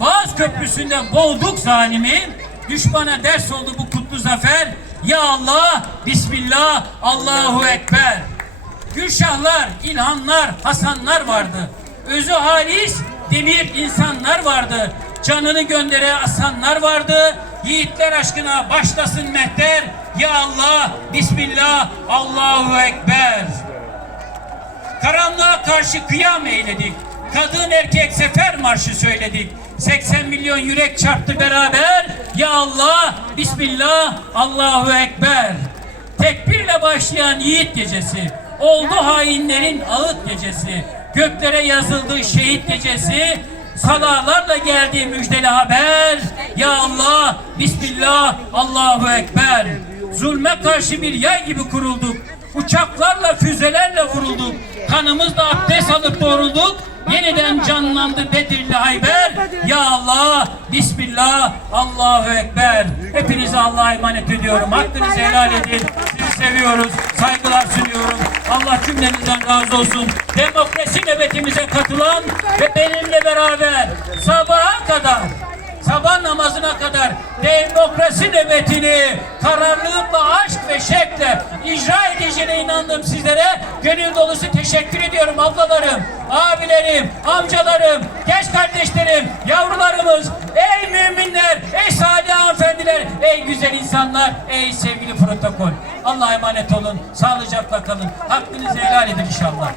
Boğaz Köprüsü'nde boğduk zalimi. Düşmana ders oldu bu kutlu zafer. Ya Allah, Bismillah, Allahu Ekber. Gülşahlar, İlhanlar, Hasanlar vardı. Özü halis, demir insanlar vardı. Canını göndere asanlar vardı. Yiğitler aşkına başlasın mehter. Ya Allah, Bismillah, Allahu Ekber. Karanlığa karşı kıyam eyledik. Kadın erkek sefer marşı söyledik. 80 milyon yürek çarptı beraber. Ya Allah, Bismillah, Allahu Ekber. Tekbirle başlayan yiğit gecesi. Oldu hainlerin ağıt gecesi. Göklere yazıldı şehit gecesi. Salalarla geldi müjdeli haber. Ya Allah, Bismillah, Allahu Ekber. Zulme karşı bir yay gibi kurulduk. Uçaklarla, füzelerle vurulduk. Kanımızla abdest alıp doğrulduk. Yeniden canlandı Bedirli Hayber. Ya Allah, Bismillah, Allahu Ekber. Hepinize Allah'a emanet ediyorum. Hakkınızı helal edin. Sizi seviyoruz. Saygılar sunuyorum. Allah cümlemizden razı olsun. Demokrasi nöbetimize katılan ve benimle beraber sabaha kadar sabah namazına kadar demokrasi nöbetini kararlılıkla, edeceğine inandım sizlere. Gönül dolusu teşekkür ediyorum ablalarım, abilerim, amcalarım, genç kardeşlerim, yavrularımız, ey müminler, ey salih hanımefendiler, ey güzel insanlar, ey sevgili protokol. Allah'a emanet olun, sağlıcakla kalın. Hakkınızı helal edin inşallah.